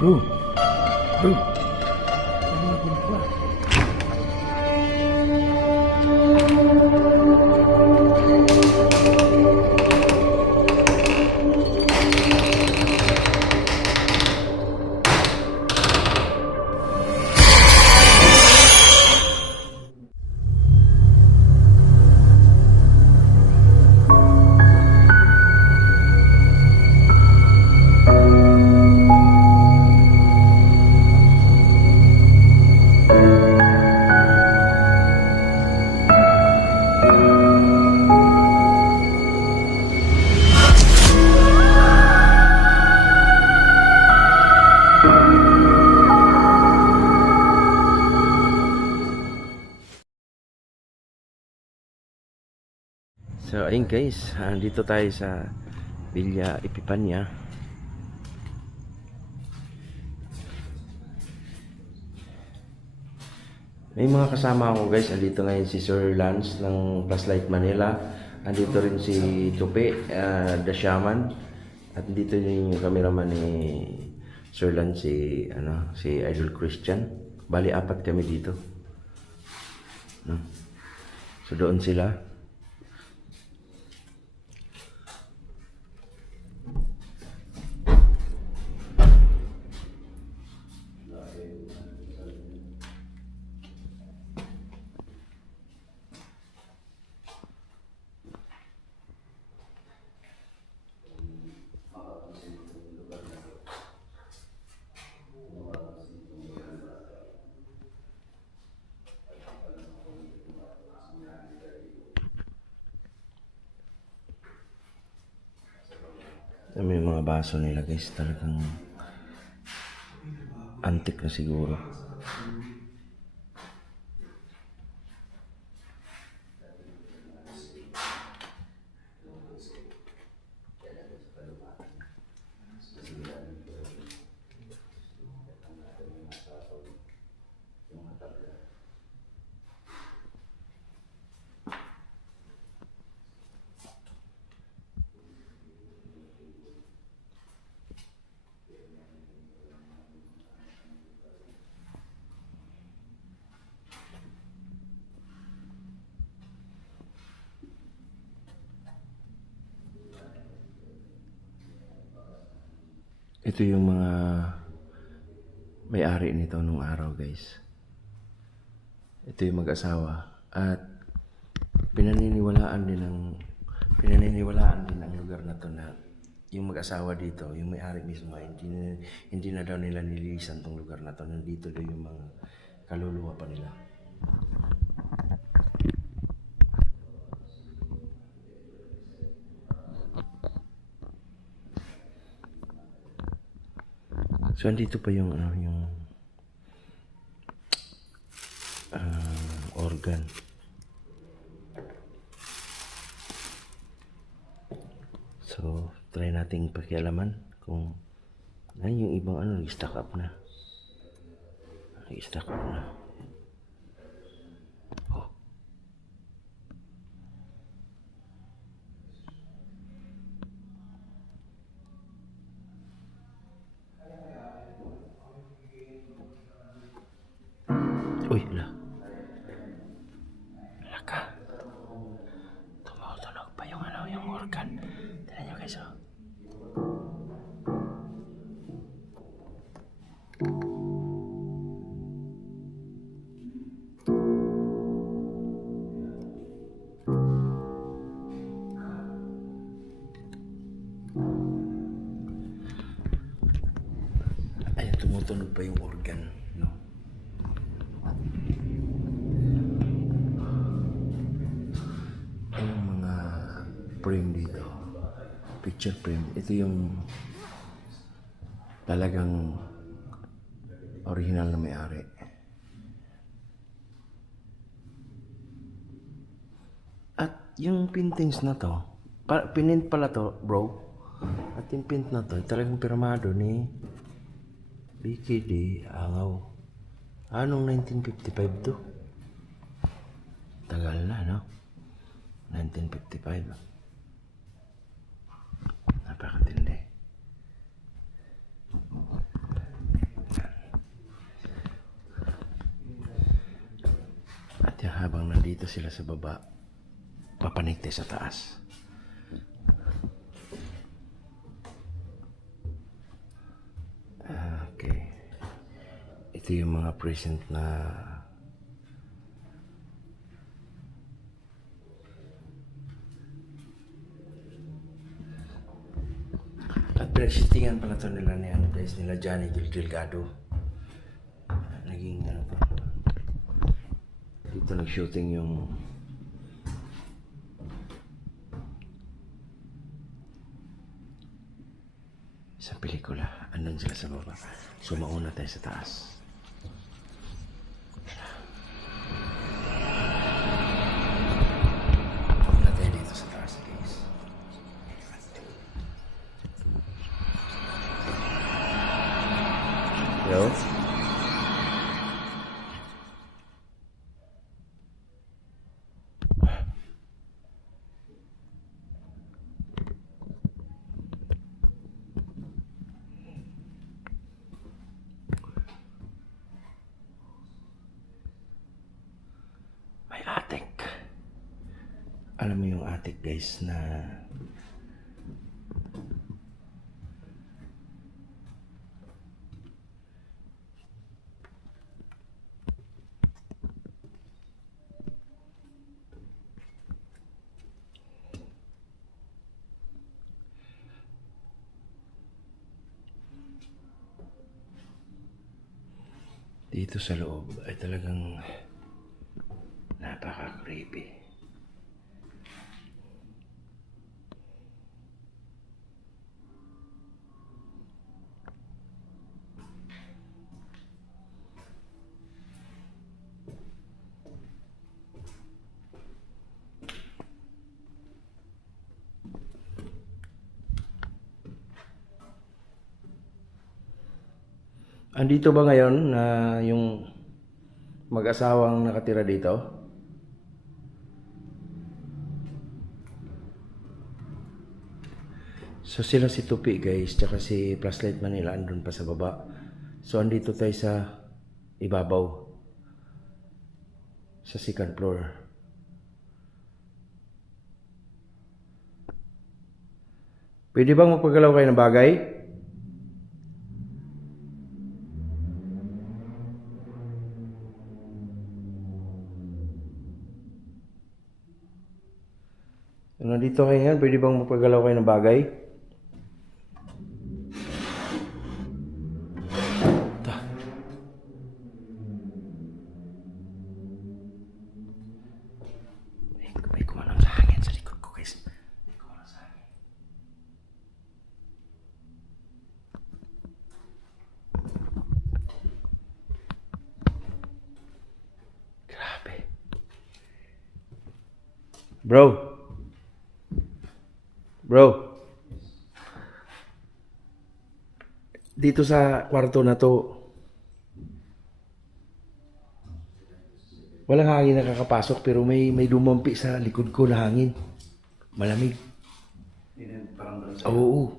Bro, bro. Ano ginagawa? So ayun guys, dito tayo sa Villa Epipania. May mga kasama ako guys. Andito ngayon si Sir Lance ng Flashlight Manila. Andito rin si Tupi, The Shaman. At dito yung cameraman ni Sir Lance, si Idol Christian. Bali, 4 kami dito. No? So doon sila. May mga baso nila guys, talagang antik na siguro. Ito yung mga may-ari nito nung araw guys. Ito yung mag-asawa at pinaniniwalaan din ng lugar na to na yung mag-asawa dito, yung may-ari mismo, hindi na daw nila nililisan tong lugar na to. Nandito daw yung mga kaluluwa pa nila. So andito pa yung organ. So try nating pakialaman kung yung ibang nag-stack up na. Oh. Uy, laka. Tumutunog pa yung organ. Tignan nyo guys, oh. Ayan, tumutunog pa yung organ, no? Yung mga frame dito, picture frame, ito yung talagang original na may-ari. At yung paintings na to, pinint pala to bro. At yung paint na to talagang pirmado ni BKD Angaw. Anong 1955 to? Tagal na, no? 1955. Napakatindi. Nandito sila sa baba. Papanikte sa taas. Okay. Ito yung mga present na at pinagsitingan pala ito nila ni ano guys, nila Johnny Delgado. Naging ano pa. Dito nag-shooting yung sa pelikula. Andun sila sa baba. So mauna tayo sa taas. Mauna tayo dito sa taas guys. Yo. May atik. Alam mo yung atik guys na dito sa loob ay talagang napaka-creepy. Andito ba ngayon na yung mag-asawang nakatira dito? So sila si Tupi guys, tsaka si Flashlight Manila andun pa sa baba. So andito tayo sa ibabaw. Sa second floor. Pwede bang magpagalaw kayo ng bagay? Nandito kayo ngayon, pwede bang magpagalaw kayo ng bagay? Ta. May kumalang sa hangin sa likod ko guys. May kumalang sa hangin. Grabe. Bro, dito sa kwarto na to, walang hangin na kakapasok pero may dumampi sa likod ko na hangin. Malamig. Oo.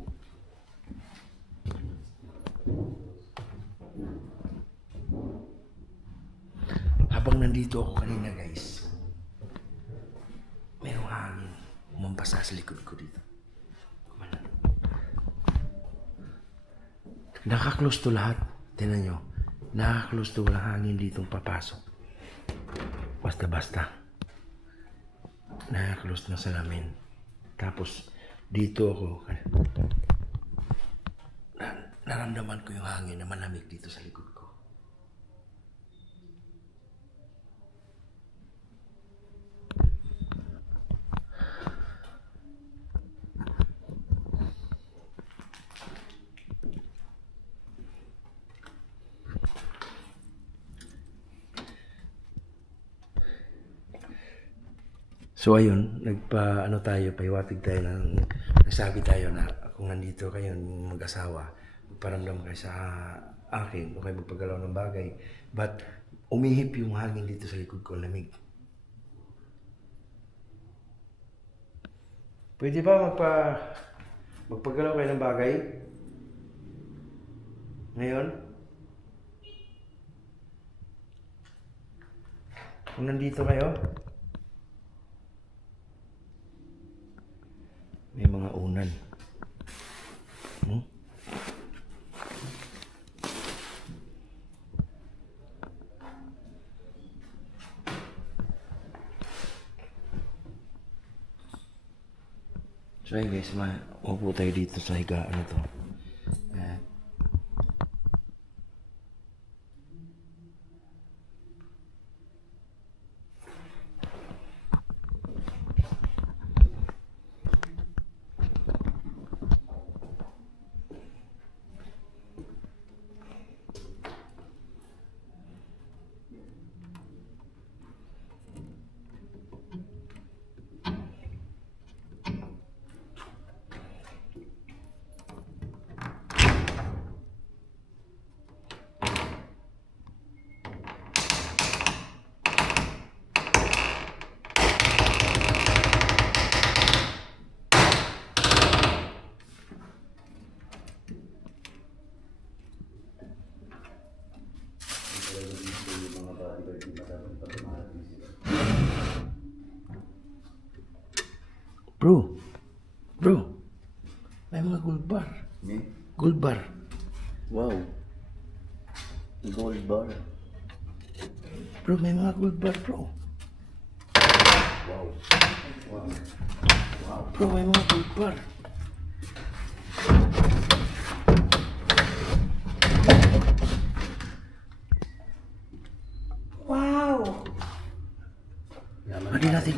Habang nandito ako kanina guys, mayroong hangin umampas sa likod ko dito. Naka-close to lahat. Tingnan nyo. Naka-close to, walang hangin ditong papasok. Basta-basta. Naka-close na salamin. Tapos, dito ako. Naramdaman ko yung hangin na malamig dito sa likod ko. So ayun, pahiwatig tayo nagsabi tayo na kung nandito kayo mag-asawa, magparamdam kayo sa akin o kayo magpagalaw ng bagay. But umihip yung hangin dito sa likod ko, lamig. Pwede ba magpagalaw kayo ng bagay? Ngayon? Kung nandito kayo? May mga unan. Hmm? So ayun guys, maupo tayo dito sa higaan na to. Bro, may mga gold bar. Gold bar. Wow. Gold bar. Bro, may mga gold bar, bro. Wow. Wow. Wow. Bro, may mga gold bar. Wow! Hindi natin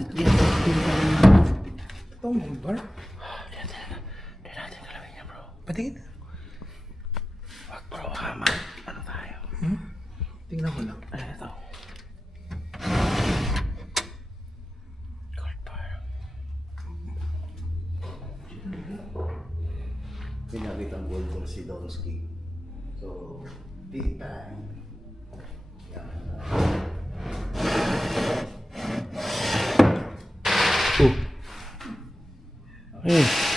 Itong gold bar? Hindi natin kalawin niya, bro. Patingin. Wag, bro, baka ano tayo. Tingnan ko lang. Ano ito? Gold bar. Pinakitang gold bar si Donsky. So, big time. Yan. Eh.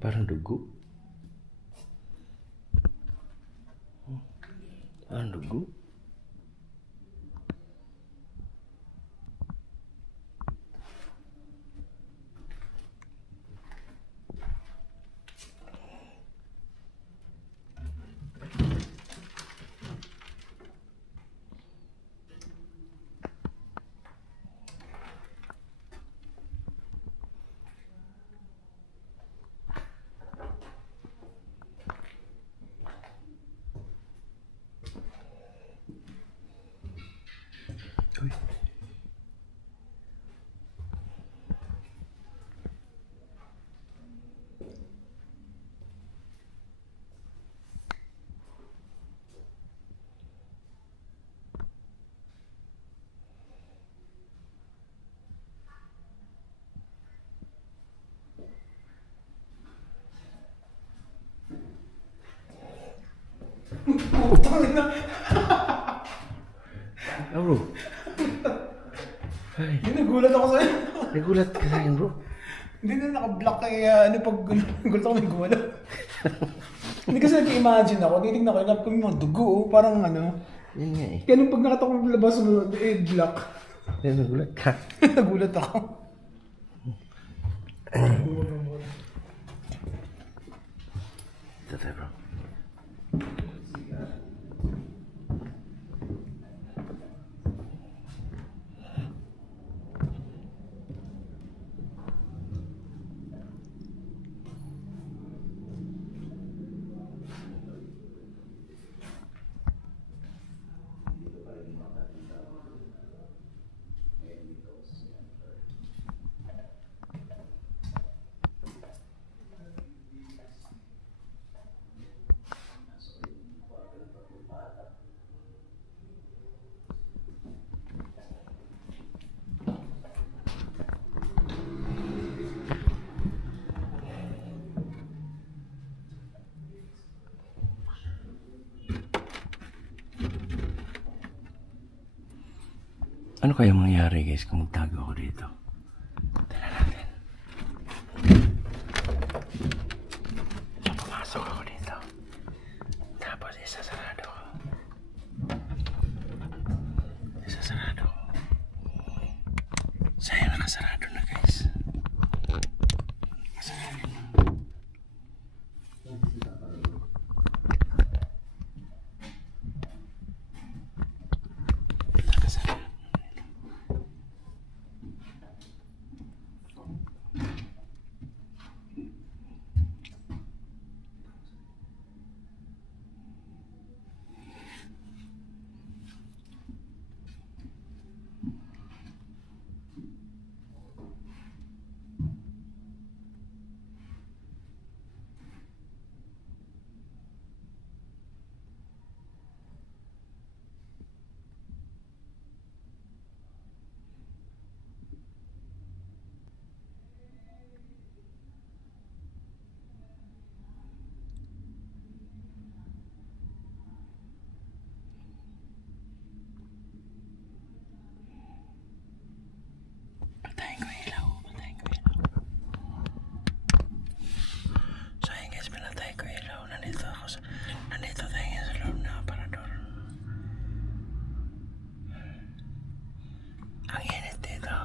Parang dugo. Parang dugo. Uy. Putang na. Ah, bro. Ay, Nagulat ako sa'yo. nagulat ka sa akin, bro. Hindi na naka-block kaya ano pag gulat ako nagulat. Hindi kasi nag-imagine ako. Titignan ko, nagkap ko yung mga dugo. Parang ano. Yan nga eh. Kaya nung pag nakita ko ng labas, block. Nagulat ka. Nagulat ako. Ito tayo, bro. Ano kaya mangyayari guys kung magtago ako dito? Tala natin. So, pumasok ako dito. Tapos isasarado ko. Isasarado ko. Sayang nakasarado na guys. Nakasarado na. Nakasarado. Patayin ko yung ilaw. Patayin ko yung ilaw. So ayun guys, pinatay ko yung ilaw. Nandito tayo ngayon sa loob ng aparador. Ang init dito.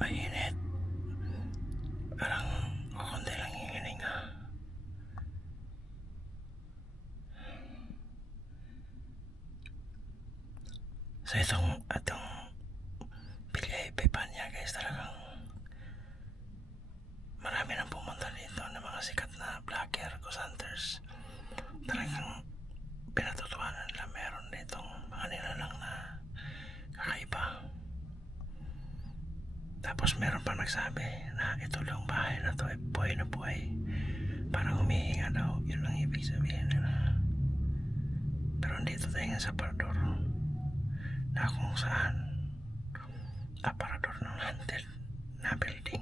Mainit. Parang kukunti lang yung hininga. So itong Pipanya guys, talagang marami nang pumunta dito ng mga sikat na vlogger, ghost hunters. Talagang pinatutuhanan nila meron ditong mga nilalang na kakaiba. Tapos meron pa nagsabi na ito lang bahay na to ay buhay na buhay. Parang humihinga daw, yun lang ibig sabihin nila. Pero dito tayo nga sa aparador na kung saan aparador ng haunted na building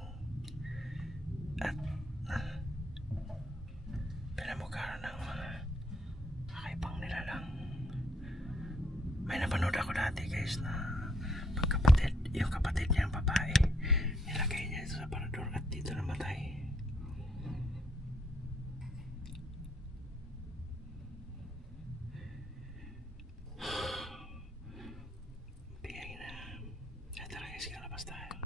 at pinamukha ng mga kakaibang nilalang. May napanood ako dati guys na yung kapatid niya ang babae, nilagay niya ito sa aparador at dito namatay. Kalabas tayo.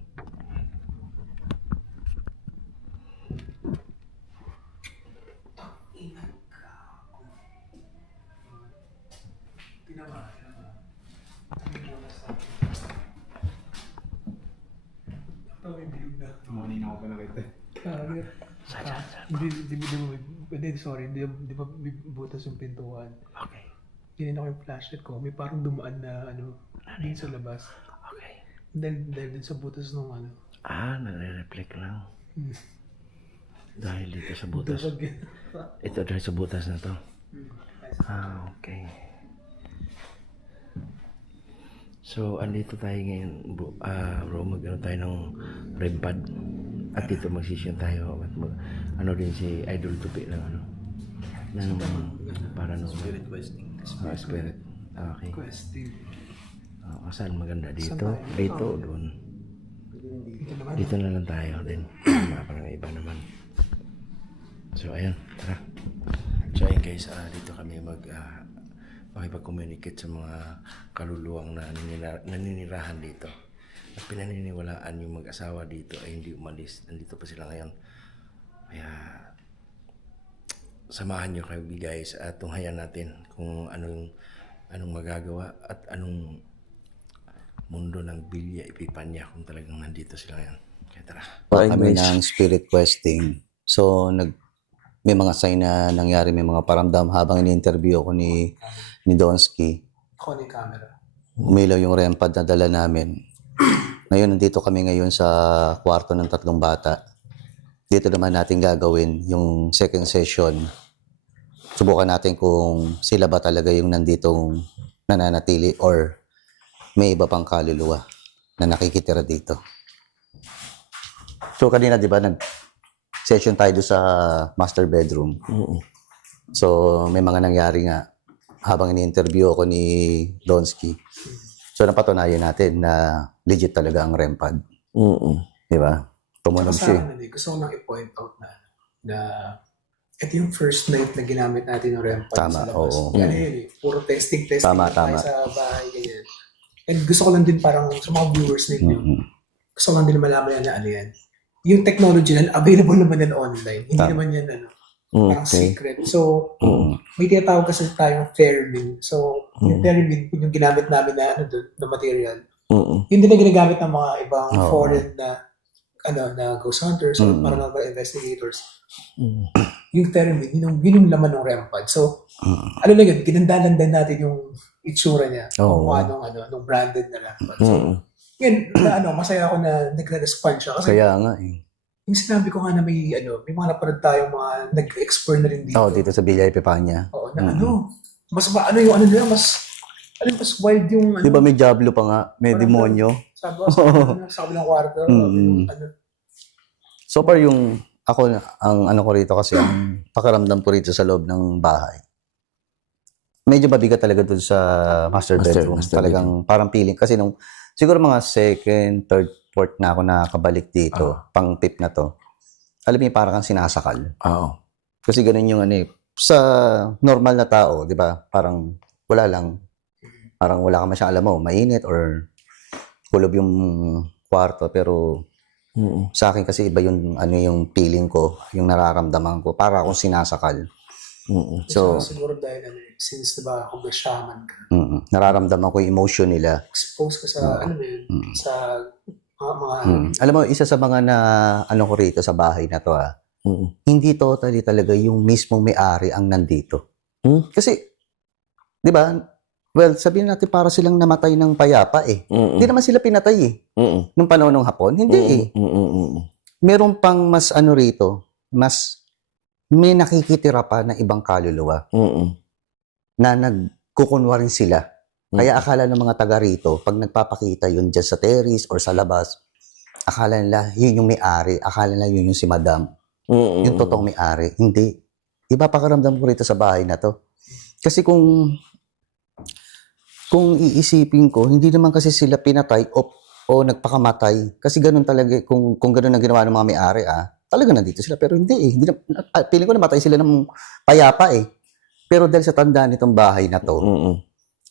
Kanina ako pa nakita. Di ba butas yung pintuan? Okay. Ginina ko yung flashlight ko, may parang dumaan na din sa labas. Okay. Dahil din sa butas nung Nare-reflect lang. Dahil dito sa butas. Dusog. Ito dahil sa butas na to. Okay. So, andito tayo ngayon, bro, mag-ano tayo ng rib pad. At dito magsisyon tayo. At din si Idol Tupi ng ng paranormal. Spirit questing. Spirit. Okay. Questing. Saan maganda dito? Saan tayo? Dito, doon. Dito naman. Dito na lang tayo din. Parang iba naman. So, ayan. Tara. So, ayan guys. Dito kami makipag-communicate sa mga kaluluwang na naninirahan dito. At pinaniniwalaan yung mag-asawa dito ay hindi umalis. Nandito pa sila ngayon. Kaya, samahan nyo kayo guys at tunghayan natin kung anong magagawa at anong mundo ng Bilya Epipanya kung talagang nandito sila ngayon. Kaya tara. Kami ng spirit questing. So, may mga sign na nangyari, may mga paramdam habang ini-interview ako ni Donsky. Ako ni camera. Umilaw yung REM pad na dala namin. Ngayon, nandito kami ngayon sa kwarto ng 3 bata. Dito naman natin gagawin yung second session. Subukan natin kung sila ba talaga yung nanditong nananatili or may iba pang kaluluwa na nakikitira dito. So kanina, di ba, nag-session tayo doon sa master bedroom. So may mga nangyari nga habang ini-interview ako ni Donsky. So napatunayan natin na legit talaga ang REM pad. Di ba? Tumunog Sa siya. akin, gusto ko nang i-point out na ito yung first night na ginamit natin ng REM pad Tama, sa labas. oo. Yan yun eh. Puro testing Tama, lang tayo tama. sa bahay, ganyan. And gusto ko lang din parang sa mga viewers ninyo, gusto ko lang din malaman yan na ano yan. Yung technology na available naman yan online. Hindi naman yan parang secret. So, may tinatawag kasi tayong Fairmin. So, yung Fairmin, yung ginamit namin na na material, yun din na ginagamit ng mga ibang foreign na ghost hunters or paranormal investigators. Yung Fairmin, yun yung laman ng REM pad. So, ano na yun, ginandalan din natin yung itsura niya. Kung nung branded na REM pad. So, yun, masaya ako na nagre-respond siya. Kasi Kaya nga eh. yung sinabi ko nga na may mga napanood tayong mga nag-explore na rin dito. Dito sa Villa Epipania. Oo, na mas nila, mas wild yung Di ba may Diablo pa nga? May Parang demonyo? sa kabilang kwarto. So far ang ko rito kasi, ang pakiramdam ko rito sa loob ng bahay. Medyo mabigat talaga dun sa master bedroom. Talagang parang feeling. Kasi siguro mga second, third, fourth na ako nakakabalik dito, pang pip na to. Alam niyo, parang kang sinasakal. Kasi ganun yung sa normal na tao, di ba? Parang wala lang. Parang wala ka masyang alam mo, mainit or kulob yung kwarto. Pero sa akin kasi iba yung yung feeling ko, yung nararamdaman ko. Para akong sinasakal. So, siguro dahil since diba ako ba shaman ka, nararamdaman ko yung emotion nila. expose ka sa sa mga Alam mo, isa sa mga ko rito sa bahay na to hindi totally talaga yung mismong may-ari ang nandito. Kasi, di ba, well, sabihin natin para silang namatay ng payapa eh. Hindi naman sila pinatay eh. Nung panahon ng Hapon, hindi eh. Meron pang mas rito, mas may nakikitira pa na ibang kaluluwa na nagkukunwarin sila. Kaya akala ng mga taga rito, pag nagpapakita yun dyan sa terrace or sa labas, akala nila yun yung may-ari, akala nila yun yung si madam. Yung totoong may-ari. Hindi. Iba pakaramdam ko rito sa bahay na to. Kasi kung iisipin ko, hindi naman kasi sila pinatay o nagpakamatay. Kasi ganun talaga, kung ganun ang ginawa ng mga may-ari, talaga nandito sila. Pero hindi eh. Piling ko namatay sila ng payapa eh. Pero dahil sa tanda nitong bahay na to,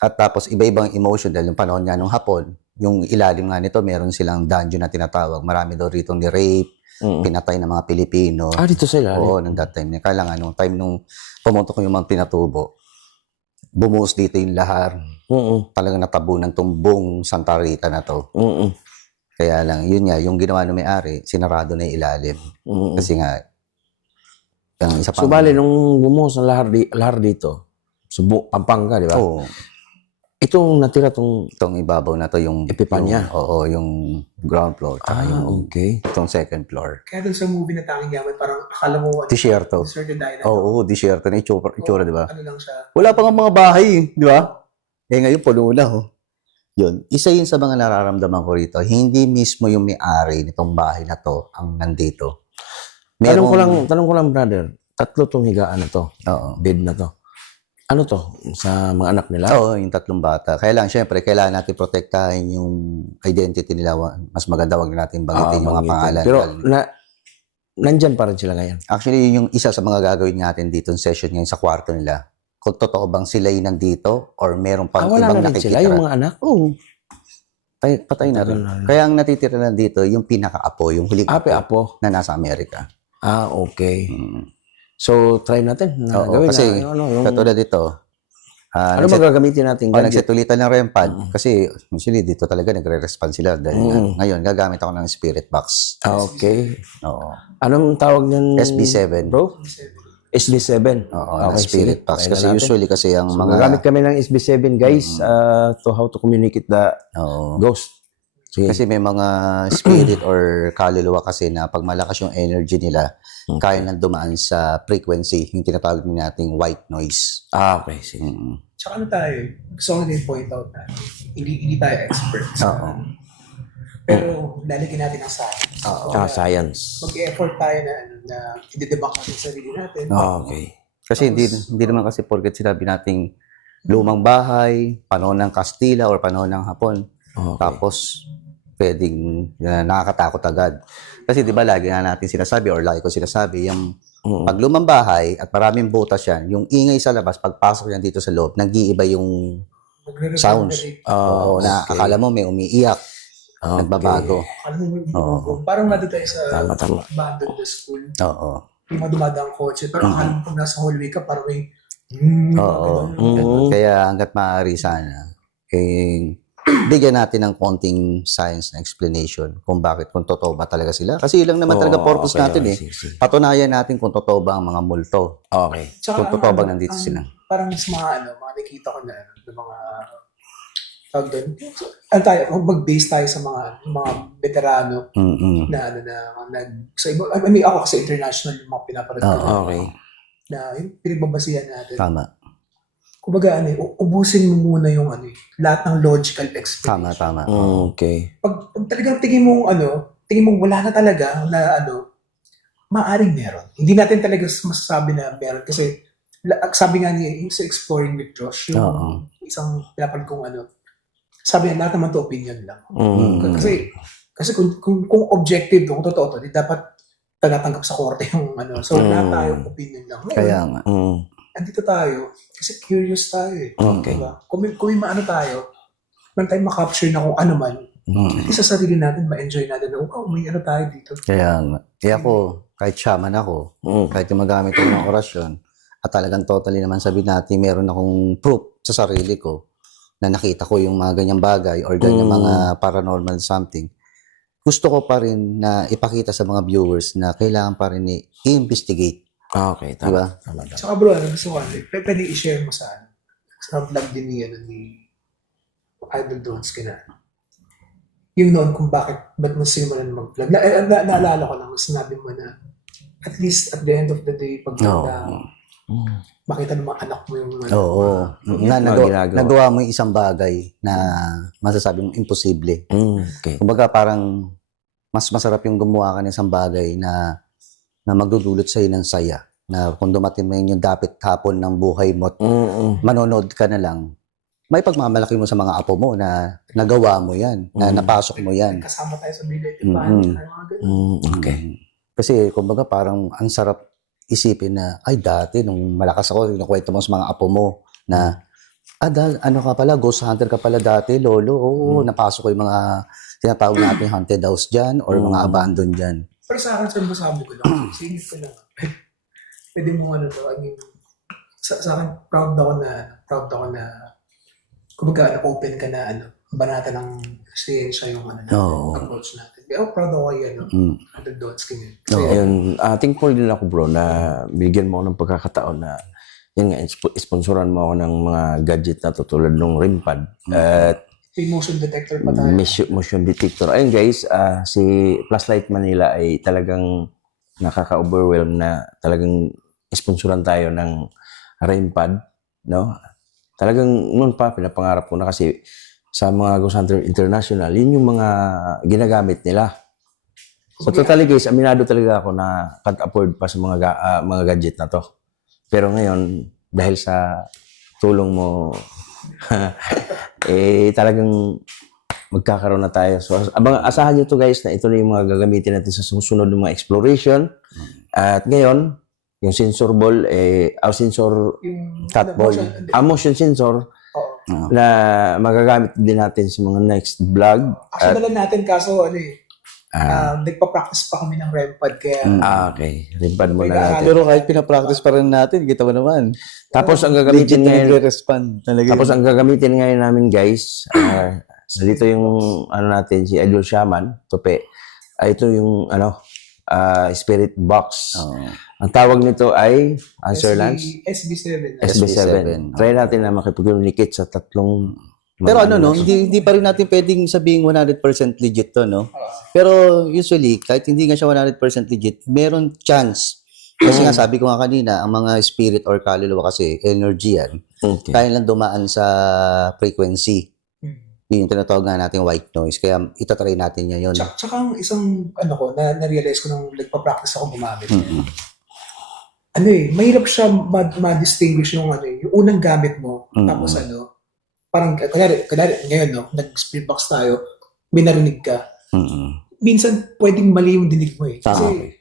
at tapos iba-ibang emotion dahil yung panahon nga nung Hapon, yung ilalim nga nito, meron silang dungeon na tinatawag. Marami daw rito ni rape, pinatay ng mga Pilipino. Dito sa ilalim? Oo, nung that time. Kaya lang, nung time nung pumunta ko yung mga pinatubo, bumuhos dito yung lahar. Talagang natabunan tong buong Santa Rita na to. Kaya lang, yun nga, yung ginawa ng may-ari, sinarado na yung ilalim. Kasi nga, yung isa pang... Bali, nung bumuhos ang lahar dito, Pampanga, di ba? Oo. Itong natira Itong ibabaw na to, yung... Epipanya? Oo, yung ground floor. Tsaka yung itong second floor. Kaya dun sa movie na Tanging Yaman, parang akala mo Disyerto. Certain Island. Oo, disyerto na itsura, di ba? Ano lang siya. Wala pa nga mga bahay, di ba? Ngayon, puno na, Yun. Isa yun sa mga nararamdaman ko rito. Hindi mismo yung may-ari nitong bahay na to ang nandito. Tanong ko lang, brother. 3 tong higaan na to. Oo. Bed na to. Ano to? Sa mga anak nila? Oo, yung 3 bata. Kaya lang, syempre, kailangan natin protektahin yung identity nila. Mas maganda, wag natin banggitin yung mga pangalan. Pero, nandyan pa rin sila ngayon. Actually, yun yung isa sa mga gagawin natin dito sa session ngayon sa kwarto nila. Kung totoo bang sila yung nandito or meron pang Wala ibang na rin sila, nakikitira. yung mga anak? Oo. Patay na rin. Kaya ang natitira na dito, yung pinaka-apo, yung huling Apo. na nasa Amerika. Okay. So, try natin. Na Oo, gawin kasi katulad dito, ano magagamitin natin? nagsetulitan ng REM pad. Kasi usually dito talaga nagre-respond sila. Dahil ngayon, gagamit ako ng spirit box. Okay. Oo. Anong tawag niyan? SB7. Bro? SB7. Oo, na spirit box. Kasi usually kasi ang mga... Magamit kami ng SB7, guys, to how to communicate the ghost. Sige. Kasi may mga spirit or kaluluwa kasi na pag malakas yung energy nila, kaya nang dumaan sa frequency, yung tinatawag nating white noise. Okay. Sige. Tsaka ano tayo, gusto ko din point out na hindi tayo experts. Pero lalagyan natin ang science. Science. Mag-effort tayo na i-debunk natin sa sarili natin. Okay. Kasi hindi naman kasi porket sinabi nating lumang bahay, panahon ng Kastila or panahon ng Hapon. Okay. Tapos, pwedeng nakakatakot agad. Kasi di ba lagi nga natin sinasabi or lagi ko sinasabi, yung pag lumang bahay at maraming butas yan, yung ingay sa labas, pagpasok yan dito sa loob, nag-iiba yung sounds. Oo, na akala mo may umiiyak, nagbabago. Parang nandito tayo sa Tama. abandoned na school. Oo. Yung mga dumadang kotse. Pero akala mo pag nasa hallway ka, parang may... Oo. Kaya hanggat maaari sana, bigyan natin ng konting science na explanation kung bakit, kung totoo ba talaga sila. Kasi ilang naman talaga purpose natin Sige. Patunayan natin kung totoo ba ang mga multo. Okay. Tsaka, Kung totoo ba nandito sila. Parang sa mga mga nakikita ko na ng mga tawag doon. Mag-base tayo sa mga veterano na sa iba, I mean, ako kasi international yung mga pinapanood ko. Okay. Na yung pinagbabasihan natin. Tama. Kumbaga, ubusin mo muna yung lahat ng logical explanation. Tama. Okay. Pag talagang tingin mo wala na talaga na maaring meron. Hindi natin talaga masasabi na meron kasi sabi nga niya, yung sa Exploring with Josh, yung isang pinapanood kong sabi niya, lahat naman to opinion lang. Kasi kung objective to, kung totoo to, di dapat tanatanggap sa korte yung So, lahat tayo opinion lang. Ngayon, Kaya nga. andito tayo kasi curious tayo eh. Okay. Diba? Kung may maano tayo, man tayo makapture na kung ano man, sa sarili natin, ma-enjoy natin na, may tayo dito. Kaya nga. Kaya ako, kahit shaman ako, kahit yung magamit ako ng orasyon, at talagang totally naman sabihin natin, meron akong proof sa sarili ko na nakita ko yung mga ganyang bagay or ganyang mga paranormal something. Gusto ko pa rin na ipakita sa mga viewers na kailangan pa rin i-investigate. Okay, Diba? tama. Saka bro, gusto ko, pwede i-share mo sa vlog din ni Idol Donsky na yung noon kung ba't mo simulan mag-vlog. Naalala ko lang, sinabi mo na at least at the end of the day, pag makita ng mga anak mo yung nagawa mo yung isang bagay na masasabi mo imposible. Okay. Kumbaga parang mas masarap yung gumawa ka ng isang bagay na magdudulot sa'yo ng saya. Na kung dumating mo yung dapat hapon ng buhay mo at manonood ka na lang, may pagmamalaki mo sa mga apo mo na nagawa mo yan, na napasok mo yan. Kasama tayo sa bilet. Okay. Kasi kumbaga parang ang sarap isipin na, ay dati nung malakas ako, kinukwento mo sa mga apo mo na, ano ka pala, ghost hunter ka pala dati, lolo. Oo, napasok ko yung mga tinatawag natin haunted house dyan or mga abandoned dyan. Pero sa akin, sir, masabi ko lang, singit ko lang. Pwede mo sa akin, proud ako na kumbaga, open ka na, banata ng siyensya yung approach natin. Kaya proud ako kay, Idol Donsky ngayon. Ayun, thankful din ako bro na bigyan mo ako ng pagkakataon na yun nga, sponsoran mo ako ng mga gadget na to tulad ng REM pad. At may motion detector pa tayo. motion detector. Ayun guys, si Pluslight Manila ay talagang nakaka-overwhelm na talagang sponsoran tayo ng REM pad, no? Talagang noon pa pinapangarap ko na kasi sa mga Ghost Hunter International, yun yung mga ginagamit nila. So totally guys, aminado talaga ako na can't afford pa sa mga gadget na to. Pero ngayon, dahil sa tulong mo, talagang magkakaroon na tayo. So asahan nyo to guys na ito na yung mga gagamitin natin sa susunod ng mga exploration. At ngayon, yung sensor ball, sensor cat ball, motion sensor, na magagamit din natin sa mga next vlog. Actually, dala natin kaso nagpa-practice pa kami ng REM pad kaya okay. REM pad muna natin. Pero kahit pinapractice pa rin natin, kita mo naman. Tapos ang gagamitin ngayon, Tapos ang gagamitin ngayon namin guys, dito yung natin si Idol Shaman, Tupe. Ito yung spirit box. Ang tawag nito ay Answer Lance SB7. SB7. Try natin na makipag-communicate sa tatlong. Pero hindi pa rin natin pwedeng sabing 100% legit to, no? Pero usually, kahit hindi nga siya 100% legit, meron chance. Kasi nga sabi ko nga kanina, ang mga spirit or kaluluwa kasi, energy yan. Okay. Kaya lang dumaan sa frequency. Yun yung tinatawag nga natin white noise. Kaya itatry natin yan yun. Tsaka ang isang na-realize ko nung nagpa-practice ako gumamit. ano mahirap siya ma-distinguish yung ano yung unang gamit mo, tapos parang, kunwari, ngayon, no, nag-spirit box tayo, may narinig ka. Minsan, pwedeng mali yung dinig mo Kasi,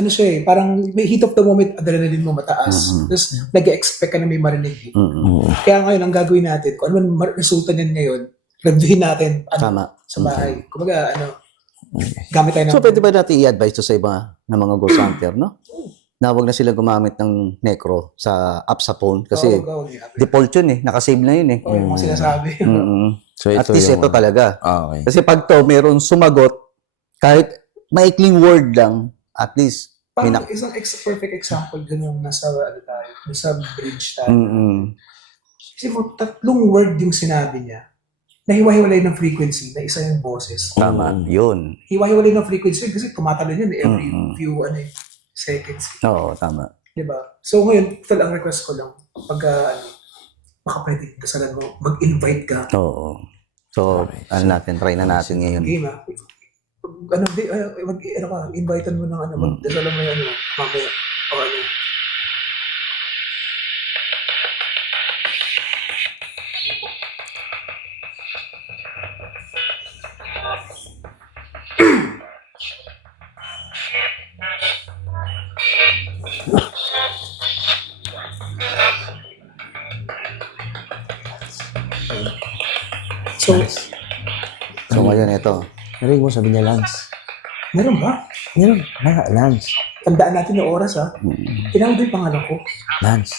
ano siya parang may heat of the moment, adrenaline mo mataas. Tapos, nag-expect ka na may marinig Kaya ngayon, ang gagawin natin, kung ano man resulta niyan ngayon, reviewin natin, sa bahay. Kumbaga, gamit tayo ng... So, pwede ba natin i-advise to sa iba na mga ghost hunter, no? Na wag na sila gumamit ng necro sa app sa phone kasi default yun nakasave na yun yung mga sinasabi. So, At least ito talaga. Okay. Kasi pag to, meron sumagot, kahit maikling word lang, at least, Parang isang perfect example dun yung nasa bridge tayo. Kasi mo, 3 word yung sinabi niya, nahiwa-hiwalay ng frequency na isa yung boses. Tama, yun. Hiwa-hiwalay ng frequency kasi tumatalo yun every few seconds. Oo, tama. Diba? So ngayon, ang request ko lang, pag baka pwede dasalan mo, mag-invite ka. Oo. So, try na natin ngayon. Game invitean mo ng magdasalan mo yung mamaya. O So, ngayon ito. Narinig mo, sabi niya, Lance. meron ba? Meron, Lance. Tandaan natin yung oras Kailangan ba yung pangalan ko? Lance.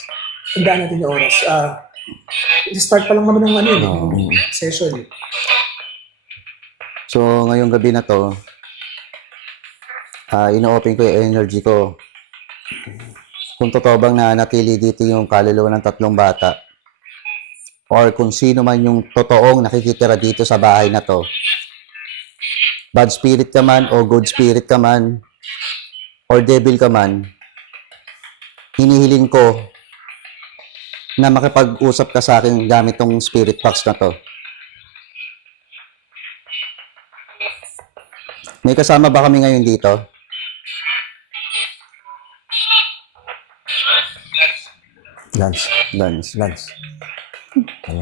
Tandaan natin yung oras. Start pa lang naman ng yung session So, ngayong gabi na to, ino-open ko yung energy ko. Kung totoo bang nanatili dito yung kaluluwa ng 3 bata, or kung sino man yung totoong nakikitira dito sa bahay na to, bad spirit ka man, o good spirit ka man, or devil ka man, hinihiling ko na makipag-usap ka sa akin gamit tong spirit box na to. May kasama ba kami ngayon dito? Lance.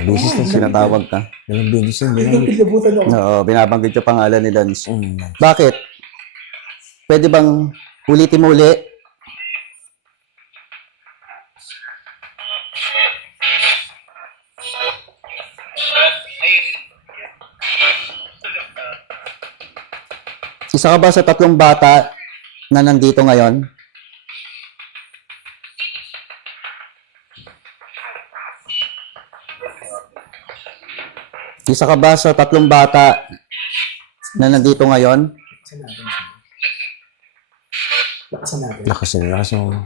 Business na sinatawag ka. Dalang bilis yun. Pinabutan ako. Oo, binabanggit yung pangalan ni Lance. Bakit? Pwede bang ulitin mo uli? Isa ka ba sa 3 bata na nandito ngayon? Isa ka ba sa 3 bata na nandito ngayon? Lakasan natin. Lakas mo.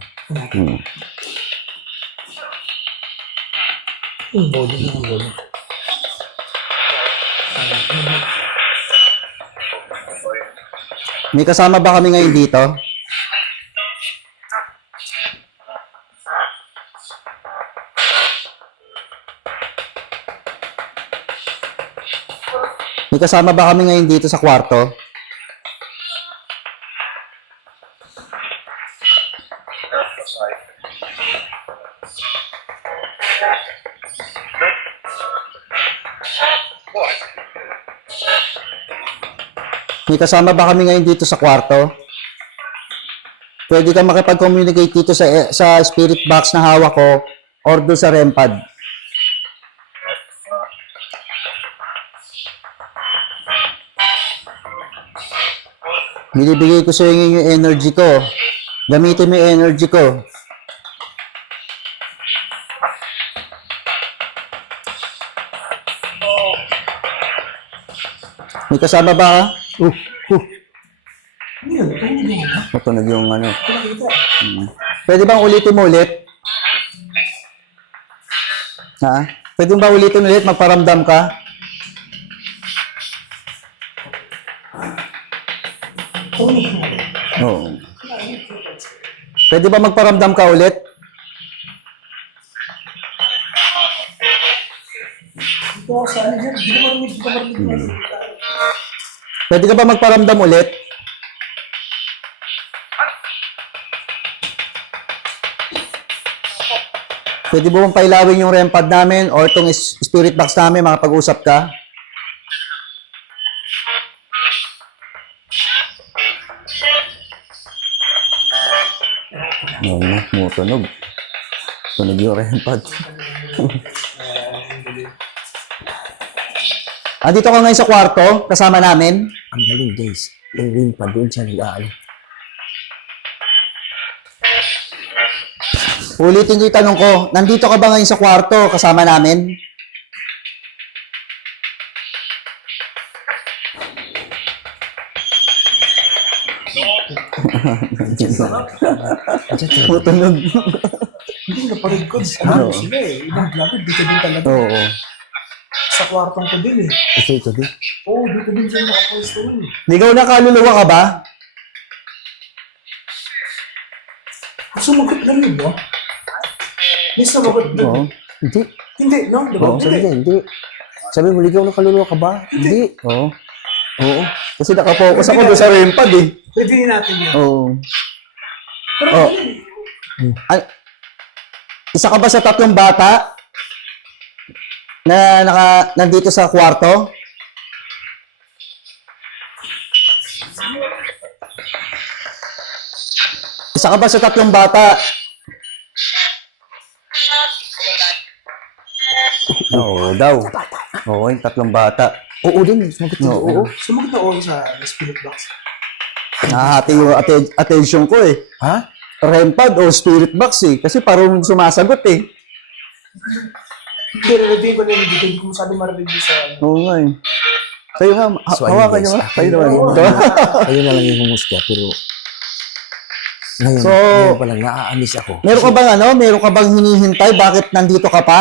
Yung volume. May kasama ba kami ngayon dito? May kasama ba kami ngayon dito sa kwarto? May kasama ba kami ngayon dito sa kwarto? Pwede ka makipag-communicate dito sa spirit box na hawak ko or doon sa REM pad. Binibigay ko sa inyo yung energy ko. Gamitin mo yung energy ko. May kasama ba ka? Matunog yung ano. Pwede bang ulitin mo ulit? Ha? Pwede ba ulitin ulit? Magparamdam ka? Oo. Pwede ba magparamdam ka ulit? Pwede ka ba magparamdam ulit? Pwede mo bang pailawin yung REM pad namin or itong spirit box namin, makapag-usap ka? Tunog. Tunog yung REM pad. Dito ka ngayon sa kwarto, kasama namin. Ang galing, guys. Yung ring pa doon siya nag-aano. Ulitin ko yung tanong ko, nandito ka ba ngayon sa kwarto, kasama namin? Tunog. Hindi, naparigod. Ano sila eh. Ibang vlogger, dito din talaga. Oo. Sa kwartong ko din eh. Ito din. Oo, dito din sila nakaposto yun eh. Ligaw na kaluluwa ka ba? Sumagot na rin, no? May sumagot na. Oo. Hindi. Hindi, no? Diba? Oo, sabi niya, hindi. Sabi mo, ligaw na kaluluwa ka ba? Hindi. Oo. Oo. Kasi nakapokus ako doon sa REM pad eh. Pwede din natin yun. Oo. Pero Oh. Isa ka ba sa 3 bata na nandito sa kwarto? Isa ka ba sa 3 bata? Oo daw. Oo, yung 3 bata. Oo din. Sumagot siya. Oo. sumagot na all sa spirit box. Nahahati yung attention ko eh. Ha? REM pad o spirit box eh. Kasi parang sumasagot eh. Hindi, narinig ko na yung dito. Hindi ko masyado marinig sa ano. Oo nga eh. Kayo nga, So, ayun, hawakan nyo guys. nga. Kayo naman. Oo. Ayun na lang yung humusga. Pero ngayon, So, ngayon pa lang, naaamis ako. Meron ka bang meron ka bang hinihintay? Bakit nandito ka pa?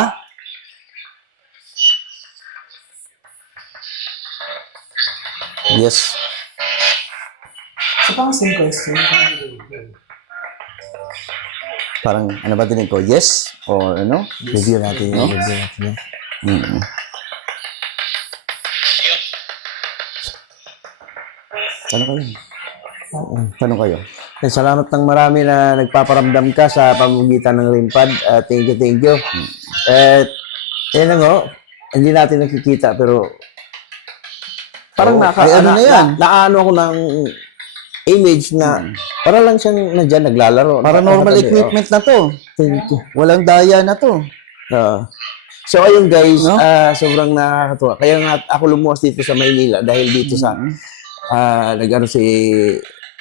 Yes. So, pang same question. Parang, ano ba dinig ko? Yes? Or ano? Review natin No? yun. Review natin yun. Mm. Ano kayo? Tanong kayo. And salamat ng marami na nagpaparamdam ka sa pamamagitan ng REM-PAD. Thank you, thank you. At, yan lang hindi natin nakikita pero parang Ay, ano na yan? naano ako ng image na para lang siyang nandyan naglalaro. Paranormal Nakatabi, equipment na to. Thank you. Walang daya na to. So ayun guys, No? sobrang nakakatuwa. Kaya nga ako lumuwas dito sa Maynila dahil dito sa nag-ano si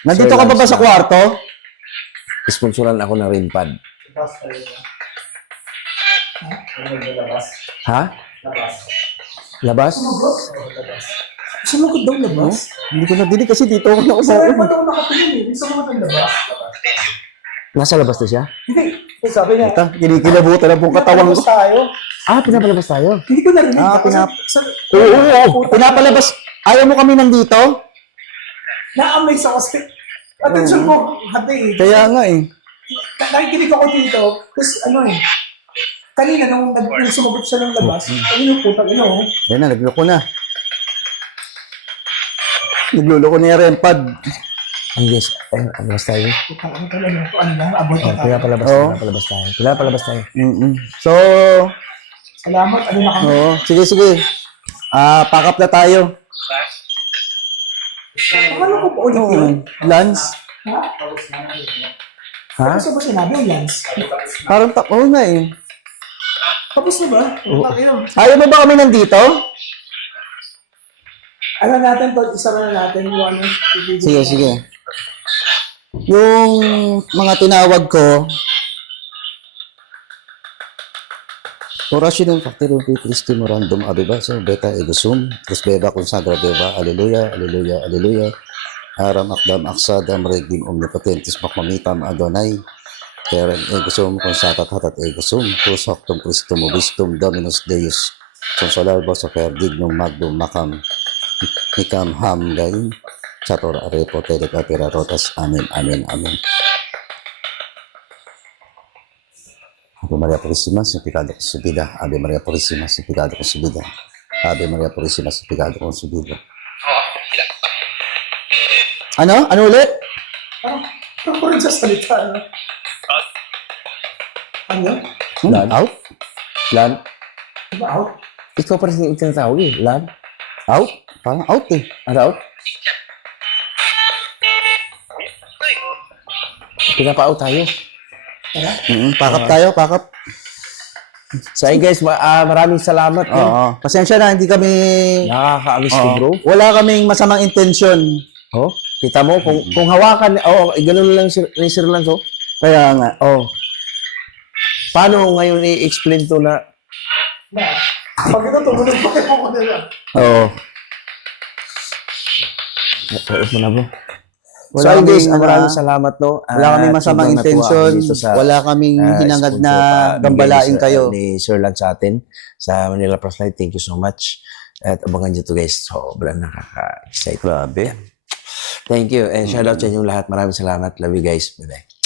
Nandito Sir ka ba Lance sa na kwarto? Sponsoran ako ng REM-PAD. Ha? Labas? Sumagot daw labas? Hindi ko nadinig kasi dito ako Sa nakaupo. iba daw nakatingin eh. Sumagot ang labas. Nasa labas na siya? Hindi. Sabi niya, Ito, kinikilabutan na pong katawan ko. pinapalabas tayo. Pinapalabas tayo. Hindi ko narinig. Oo. Pinapalabas. Ayaw mo kami nandito? Na-amaze ako. Attention ko, hati eh. Kaya nga eh. Nakikinig ako dito. Tapos ano eh. Kanina nung sumagot siya ng labas, ayun yung putang ino. Yan na, nagloko na. Nagluloko na yung REM-PAD. Yes, palabas tayo. Putang ino talaga. Ano lang, abot na tayo. Pinapalabas Oo. pinapalabas tayo. Pinapalabas tayo. So, Salamat, ano na kami. sige. Pack up na tayo. Ano ko pa ulit yun? Lance? Ha? Ha? Tapos na ba sinabi yung Lance? Parang oo nga eh. Tapos na ba? Putang ino. Ayaw mo ba kami nandito? Ano natin to? Isara na natin yung ano. Sige. Yung mga tinawag ko, Orasyon ng Factory Christi Morandum Abeba, so Beta Ego Sum, Tres Beba Consagra Beba, Alleluia, Alleluia, Alleluia, Aram Akdam Aksadam Regdim Omnipotentis Makmamitam Adonai, Keren Ego Sum, Consatat Hatat Ego Sum, Tus Hoctum Christum Obistum Dominus Deus, Consolarbo sa Dignum Magdum Macam, Mikam Ham Gain, Chator Arepo Telecatera Rotas, Amen, Amen, Amen. Ave Maria Purísima, sin pecado concebida. Ave Maria Purísima, sin pecado concebida. Ave Maria Purísima, sin pecado concebida. Ano? Ano ulit? Parang ko rin sa salita. Ano? Lan? Out? Lan? Diba out? Ikaw pa rin yung tinatawag eh. Lan? Out? Parang out eh. Ano out? Pinapa-out tayo. Tara. Pakap tayo, pakap. So ayun guys, maraming salamat. No? Oo. Pasensya na, hindi kami... Nakakaalis ko, bro. Wala kaming masamang intensyon. Oh, kita mo, kung hawakan, ganun lang si Sir Lance, oh. Kaya nga. Oh. Paano ngayon i-explain to na, Pag ito, tumunog pa kayo ko na lang. Oo. Pause mo na, bro. Wala So ayun guys, kaming, maraming salamat, no. Wala kaming masamang sobrang natuwa intensyon. ako dito sa, Wala kaming hinangad na sponsor, gambalain bigay kayo. ni Sir Lance sa atin sa Manila Plus Light. Thank you so much. At abangan nyo to guys. Sobrang nakaka-excite. Grabe. Thank you. And shout out sa inyong lahat. Maraming salamat. Love you guys. Bye-bye.